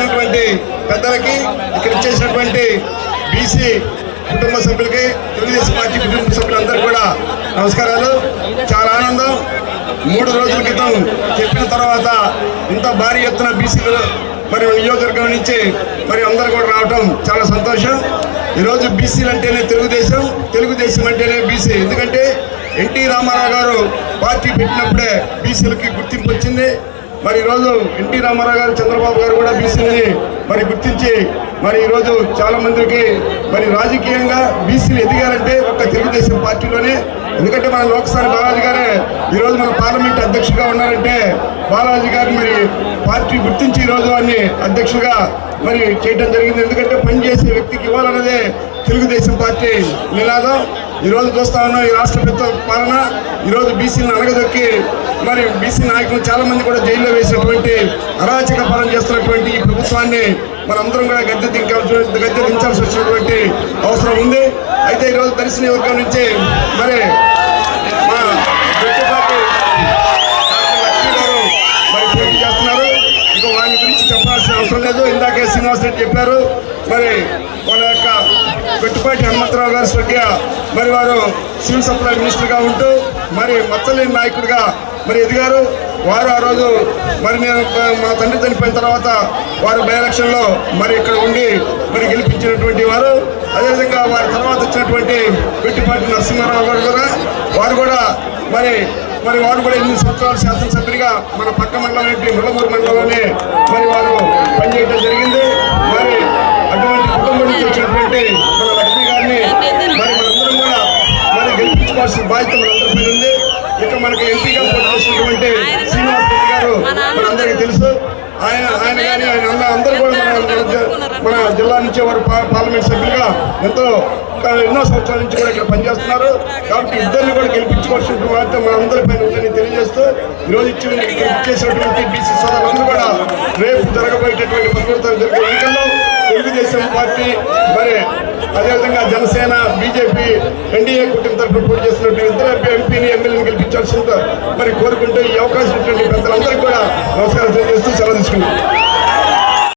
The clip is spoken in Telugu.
వచ్చినటువంటి పెద్దలకి ఇక్కడ ఇచ్చేసినటువంటి బీసీ కుటుంబ సభ్యులకి తెలుగుదేశం పార్టీ కుటుంబ సభ్యులందరూ కూడా నమస్కారాలు. చాలా ఆనందం. మూడు రోజుల క్రితం చెప్పిన తర్వాత ఇంత భారీ ఎత్తున బీసీలు మరి నియోజకవర్గం నుంచి మరి అందరూ కూడా రావటం చాలా సంతోషం. ఈరోజు బీసీలు అంటేనే తెలుగుదేశం తెలుగుదేశం అంటేనే బీసీ. ఎందుకంటే ఎన్టీ రామారావు గారు పార్టీ పెట్టినప్పుడే బీసీలకి గుర్తింపు వచ్చింది. మరి ఈరోజు ఎన్టీ రామారావు గారు చంద్రబాబు గారు కూడా బీసీలని మరి గుర్తించి మరి ఈరోజు చాలా మందికి మరి రాజకీయంగా బీసీలు ఎదిగారంటే ఒక తెలుగుదేశం పార్టీలోనే. ఎందుకంటే మన లోక్సభ బాలాజీ గారే ఈరోజు మన పార్లమెంట్ అధ్యక్షుడిగా ఉన్నారంటే బాలాజీ గారు మరి పార్టీ గుర్తించి ఈరోజు అన్ని అధ్యక్షుడిగా మరి చేయడం జరిగింది. ఎందుకంటే పనిచేసే వ్యక్తికి ఇవ్వాలన్నదే తెలుగుదేశం పార్టీ నినాదం. ఈరోజు చూస్తా ఉన్నాం ఈ రాష్ట్ర పెద్ద పాలన. ఈరోజు బీసీలను అణగదొక్కి మరి బీసీ నాయకులు చాలామంది కూడా జైల్లో వేసినటువంటి అరాచక పాలన చేస్తున్నటువంటి ఈ ప్రభుత్వాన్ని మనందరం కూడా గద్దె దించాల్సి గద్దె దించాల్సి వచ్చినటువంటి అవసరం ఉంది. అయితే ఈరోజు దర్శన వర్గం నుంచి మరి మా వెట్టుపాటి లక్ష్మీ గారు మరి పోటీ చేస్తున్నారు. ఇక వారి గురించి చెప్పాల్సిన అవసరం లేదు. ఇందాకే శ్రీనివాస్ రెడ్డి చెప్పారు. మరి వాళ్ళ యొక్క పెట్టుపాటి హనుమంతరావు గారి స్వర్గీయ మరి వారు సివిల్ సప్లై మినిస్టర్గా ఉంటూ మరి మచ్చలేని నాయకుడిగా మరి ఎదిగారు. వారు ఆ రోజు మరి నేను మా తండ్రి చనిపోయిన తర్వాత వారు బై ఎలక్షన్లో మరి ఇక్కడ ఉండి మరి గెలిపించినటువంటి వారు. అదేవిధంగా వారి తర్వాత వచ్చినటువంటి పెట్టుపాటి నరసింహారావు గారు కూడా వారు కూడా మరి మరి వారు కూడా ఎనిమిది సంవత్సరాలు శాసనసభ్యుడిగా మన పక్క మండలం ముళ్ళమూరు మండలంలోనే మరి వారు పనిచేయడం బాధ్యత మనందరిపై ఉంది. ఇక మనకు ఎంపీగా పోటీ చేసినటువంటి శ్రీనివాస్ రెడ్డి గారు మనందరికీ తెలుసు. ఆయన ఆయన కానీ ఆయన అన్న అందరూ కూడా మన జిల్లా నుంచి వారు పార్లమెంట్ సభ్యులుగా ఎంతో ఎన్నో సంవత్సరాల నుంచి కూడా ఇక్కడ పనిచేస్తున్నారు. కాబట్టి ఇద్దరిని కూడా గెలిపించుకోవాల్సిన బాధ్యత మన అందరిపైన ఉందని తెలియజేస్తూ ఈరోజు ఇచ్చి ఇక్కడ ఇచ్చేసినటువంటి బీసీ సోదరులందరూ కూడా రేపు జరగబోయేటటువంటి పరివర్తన జరిగే ఎన్నికల్లో తెలుగుదేశం పార్టీ మరి అదేవిధంగా జనసేన బీజేపీ ఎన్డీఏ కుటుంబ తరఫున పోటీ చేస్తున్నట్టు ఇద్దరు ఎంపీని ఎమ్మెల్యేని గెలిపించాల్సిందో మరి కోరుకుంటూ ఈ అవకాశం ఉన్నటువంటి పెద్దలందరికీ కూడా నమస్కారం తెలియజేస్తూ సెలవు తీసుకున్నాం